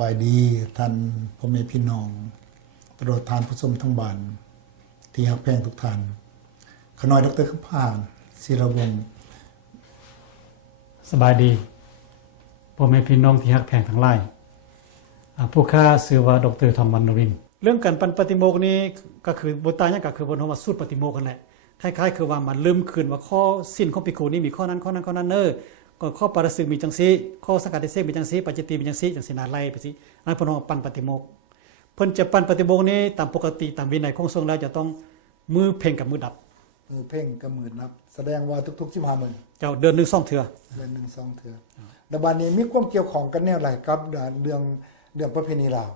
บายดีท่านพ่อแม่พี่น้องตลอดทานผู้ชมทั้งบ้านที่ฮักแพงทุกท่านขน้อยดรข้าพานศิรวงศ์สบายดีพ่อแม่พี่น้องที่ฮักแพงทั้งหลายผู้ข้าชื่อว่าดรธรรมวรรณรินทร์เรื่องการปันปฏิโมกข์นี้ก็คือบทตายนี่ก็คือบทว่าสูตรปฏิโมกข์กันแหละคล้ายๆคือว่ามันลืมคืนว่าข้อสิ้นของภิกขุนี้มีข้อนั้นก็ข้อปรสึกมีจังซี่ข้อสังกัดเสกมีจังซี่ปัจจิตีมีจังซี่จังซี่นาไล่ไปสิอันนั้นเพิ่นว่าปันปฏิโมกข์เพิ่นจะปันปฏิโมกข์นี้ตามปกติตามวินัยของสงฆ์แล้วจะต้องมือเพ่งกับมือดับมือเพ่งกับมือนับแสดงว่าทุกๆ15 มื้อเจ้าเดือนนึง2เทื่อเดือนนึง2เทื่อแต่บัดนี้มีความเกี่ยวข้องกันแนวไหนกับเรื่องประเพณีลาว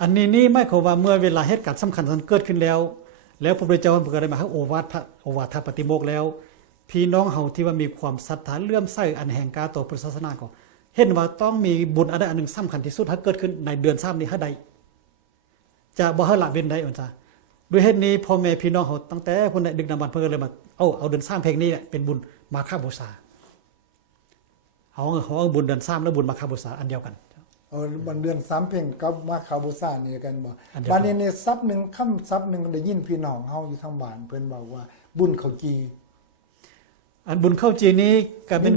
อันนี้นี่หมายความว่าเมื่อเวลาเหตุการณ์สำคัญเกิดขึ้นแล้วพระพุทธเจ้าก็ได้มาให้โอวาทปฏิโมกข์แล้วพี่น้องเฮาที่ว่ามีความศรัทธาเลื่อมใสอันแห่งกาต่อพุทธศาสนาก็เห็นว่าต้องมีบุญอันใดอันหนึ่งสำคัญที่สุดถ้าเกิดขึ้นในเดือน3นี้ให้ได้จะบ่ให้ละเว้นได้อันจ้ะด้วยเหตุนี้พ่อแม่พี่น้องเฮาตั้งแต่พุ่นได้ดึกดำบรรพ์เพิ่นก็เลยมาเอาเดือน3เพลงนี้แหละเป็นบุญมาฆบูชาเอาบุญเดือน3และบุญมาฆบูชาอันเดียวกันวันเดือน3เพ่งกับมาฆบูชานี่กันบ่บัดนี้ในศัพท์นึงคำศัพท์นึงได้ยินพี่น้องเฮาอยู่ทางบ้านเพิ่นบอกว่าบุญข้าวจีอันบุญข้าวจีนี้ก็เป็น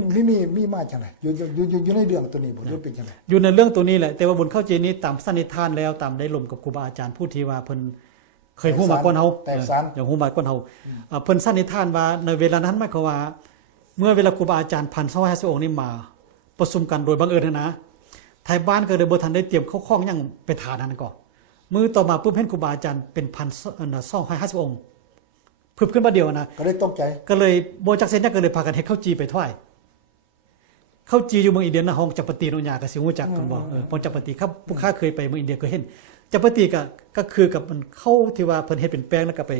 มีมาจังได๋อยู่ในเรื่องตัวนี้บ่รู้เป็นจังได๋อยู่ในเรื่องตัวนี้แหละแต่ว่าบุญข้าวจีนี้ตามสันนิษฐานแล้วตามได้ลมกับครูบาอาจารย์ผู้ที่ว่าเพิ่นเคยฮู้มาก่อนเฮาอย่างฮู้มาก่อนเฮาเพิ่นสันนิษฐานว่าในเวลานั้นหมายความว่าเมื่อเวลาครูบาอาจารย์1,250องค์นี้มาประชุมกันโดยบังเอิญนะไทยบ้านก็เลยบ่ทันได้เตรียมเข้าข้องยังไปทานนั้นก่อนมื้อต่อมาปุ๊บเห็นครูบาอาจารย์เป็น1,250องค์พึบขึ้นมาเดียวนะก็เลยตกใจก็เลยบ่จักเส้นก็เลยพากันเฮ็ดข้าวจีไปถวายข้าวจีอยู่เมืองอินเดียนะห้องจัปปติโนญาก็สิฮู้จักกันบ่พอจัปปติครับผู้ค้าเคยไปเมืองอินเดียก็เห็นจัปปติก็คือกับมันเข้าที่ว่าเพิ่นเฮ็ดเป็นแป้งแล้วก็ไ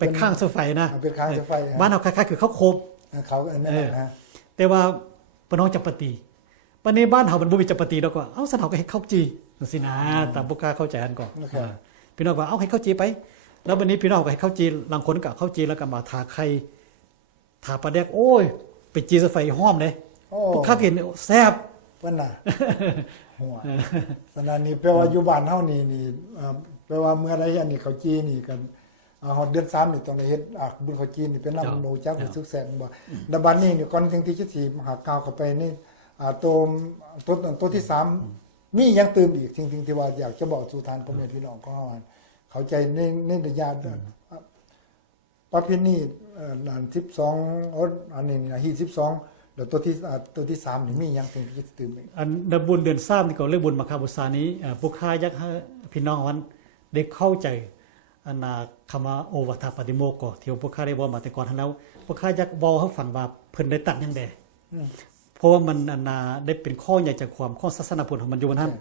ปข้างเสาไฟนะเป็นข้างเสาไฟบ้านเฮาคล้ายๆคือข้าวโคบเขาอันนั้นฮะแต่ว่าเพิ่นเฮาจัปปติปานนี้บ้านเฮามันบ่มีจัปปติดอกก็เอ้าซั่นเฮาก็เฮ็ดข้าวจีจังซี่นะตามผู้ค้าเข้าใจกันก่อนพี่น้องว่าเอ้าให้ข้าวจีไปแล้ววันนี้พี่น้องก็ให้ข้าวจีบางคนก็ข้าวจีแล้วก็มาทาไข่ทาปลาแดกโอ้ยไปจีสไฟหอมเลยพวกข้ากินแซ่บเพิ่นน่ะหัวสนั่นนี่แปลว่าอยู่บ้านเฮานี่แปลว่าเมื่อใดอันนี้ข้าวจีนี่กันฮอดเดือน3นี่ต้องได้เฮ็ดบุญข้าวจีนี่เป็นน้ำหนูจักสุกแสนบ่ดับบัดนี้นี่ก่อนถึงที่จะสิหาก้าวเข้าไปนี่ตัวที่3มียังตื่มอีกสิ่งที่ว่าอยากจะบอกสู่ทานพ่อแม่พี่น้องของเฮาเข้าใจในระยะประเพณีอัน12อันนี้นะฮี12แล้วตัวที่3นี่มีหยังถึงที่ตื่นอันบุญเดือน3นี่ก็เรียกบุญมาฆบูชานี้ผู้ค้าอยากให้พี่น้องวันได้เข้าใจอันคำว่าโอวาทปฏิโมกข์ก็ที่ผู้ค้าได้บอกมาแต่ก่อนแล้วผู้ค้าอยากเว้าให้ฟังว่าเพิ่นได้ตัดหยังแดเพราะว่ามันได้เป็นข้อใหญ่จากความข้อศาสนาพุทธของมันอยู่นั้น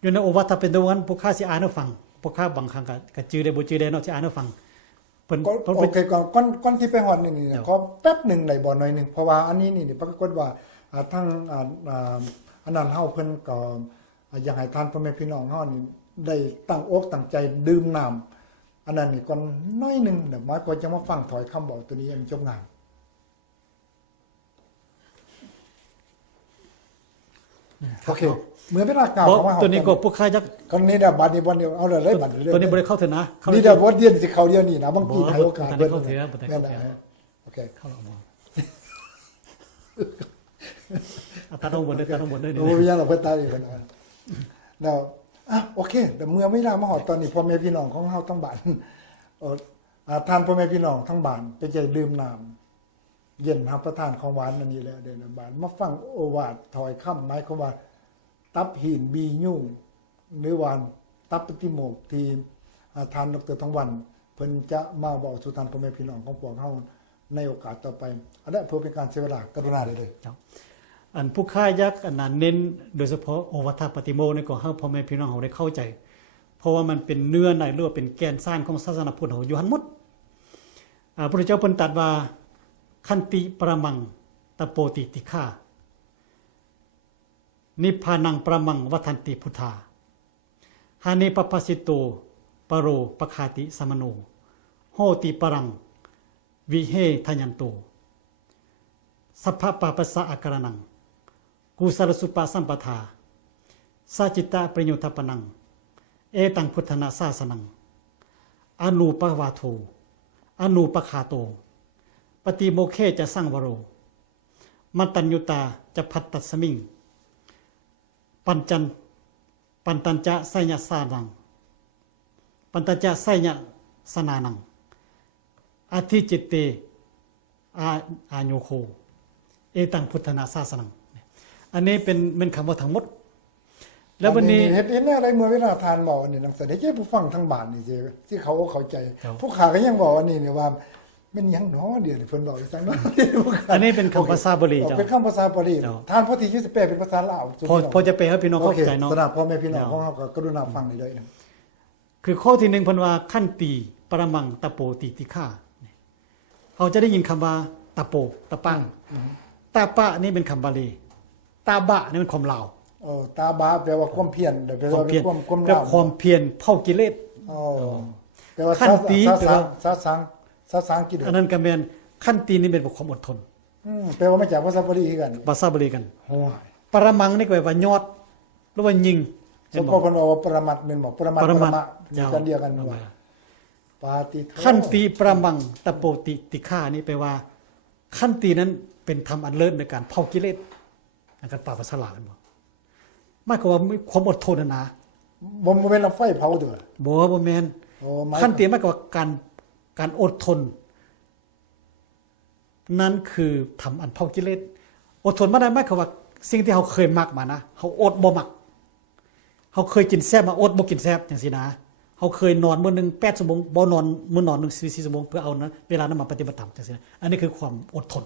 อยู่ในโอวาทเป็นตัวนั้นผู้ค้าสิอ่านให้ฟังพวกข้าบางครั้งก็จื้อได้บ่จื้อได้เนาะสิอ่านให้ฟังเพิ่นโอเคก่อนที่ไปฮอดนี่ขอแป๊บนึงได้บ่หน่อยนึงเพราะว่าอันนี้นี่ปรากฏว่าทั้งอันนั้นเฮาเพิ่นก็อยากให้ท่านพ่อแม่พี่น้องเฮานี่ได้ตั้งอกตั้งใจดื่มน้ำอันนั้นนี่ก่อนน้อยนึงเดี๋ยวมาก็จะมาฟังถอยคำบอกตัวนี้มันจบงานโอเคเหมือนเป็นอากาศของตัวนี้ก็พวกข้าจักคนนี้เนี่ยบัดนี้บ่เอาเลยบัดเลยตัวนี้บ่ได้เข้าถึงนะนี่เดี๋ยวบ่เรียนสิเข้าเรียนนี่นะบางทีให้โอกาสเพิ่นเข้าถึงแม่นโอเคเข้าบ่ตาต้องบ่ได้โอ้ยยังเราเพิ่นตายอีกนะแล้วโอเคแต่เมื่อเวลามาฮอดตอนนี้พ่อแม่พี่น้องของเฮาทั้งบ้านท่านพ่อแม่พี่น้องทั้งบ้านไปใจดื่มน้ำเย็นรับประทานของหวานอันนี้แล้วเด้อบ้านมาฟังโอวาทถอยค่ำหมายความว่าตับหินบียุ่งหรือวันตับปฏิโมกข์ที่ทานดร.ทองวันเพิ่นจะมาบอกสู่ท่านพ่อแม่พี่น้องของพวกเฮาในโอกาสต่อไปอันนั้นเพื่อเป็นการเสียเวลากรุณาได้เลยอันผู้ค้ายักษ์อันนั้นเน้นโดยเฉพาะโอวาทปฏิโมกข์นี่ก็ให้พ่อแม่พี่น้องเฮาได้เข้าใจเพราะว่ามันเป็นเนื้อในหรือว่าเป็นแกนสร้างของศาสนาพุทธเฮาอยู่หั่นหมดพระพุทธเจ้าเพิ่นตรัสว่าคันติปรมังตโปติติฆานิพพานังประมังวัฏันติพุทธาหานิปปัสสิโตปโรปคาติสมโนโหติปรังวิเฮทยันโตสัพพะปะปัสสะอาการนังกุศลสุปสัมปทา สาจิตตะประโยชน์ปนังเอตังพุทธนาสาสนังอนุปวาโทอนุปคาโตปฏิโมเคจะสร้างวโรมัตตัญญุตาจะพัตตัสมิงปัญตัญจะไสยสานังปัญตัญจะไสยสนานังอธิจิตเตอาโยโคเอตังพุทธนาสาสนังอันนี้เป็นคำว่าทั้งหมดแล้ววันนี้เห็นอะไรเมื่อเวลาทานบอกอันนี้หนังสือได้เจ้ผู้ฟังทั้งบ้านนี่เจ้ที่เขาเข้าใจผู้ขาก็ยังบอกว่านี่เนี่ยว่ามันยังน้อเดียวเพิ่นบอกจังเนาะ อันนี้เป็นคำภาษาบาลีเจ้าเป็นคำภาษาบาลีทานพระที่28เป็นภาษาลาวพอจะไปให้พี่น้องเข้าใจเนาะสำหรับพ่อแม่พี่น้องของเฮาก็กรุณาฟังได้เลยคือข้อที่1เพิ่นว่าขันติปรมังตะโปติติฆาเราจะได้ยินคำว่าตะโปตะปังตาปะนี่เป็นคำบาลีตาบะนี่เป็นคำลาวตาบาแปลว่าความเพียรแปลว่าความเพียรเผากิเลสแปลว่าขันติสาสังกิเลสอันนั้นก็แม่นขันตินี่เป็นความอดทนแปลว่ามาจากภาษาบาลีกันภาษาบาลีกันปรมังนี่ก็แปลว่ายอดหรือว่ายิงสมมติเพิ่นบอกว่าปรมัตถ์แม่นบ่ปรมัตถ์กันเดียวกันว่าปาติขันติปรมังตะโปติติฆานี่แปลว่าขันตินั้นเป็นธรรมอันเลิศในการเผากิเลสในการปราบสลากันบ่หมายความว่าความอดทนนะบ่แม่นไฟเผาตัวบ่แม่นขันติหมายความว่าการอดทนนั่นคือทำอันเผากิเลสอดทนมาได้หมายความว่าสิ่งที่เฮาเคยมักมานะเฮาอดบ่มักเฮาเคยกินแซ่บมาอดบ่กินแซ่บจังซี่นะเฮาเคยนอนมื้อนึง8ชั่วโมงบ่นอนมื้อนอนนึง4ชั่วโมงเพื่อเอานะเวลานั้นมาปฏิบัติธรรมจังซี่อันนี้คือความอดทน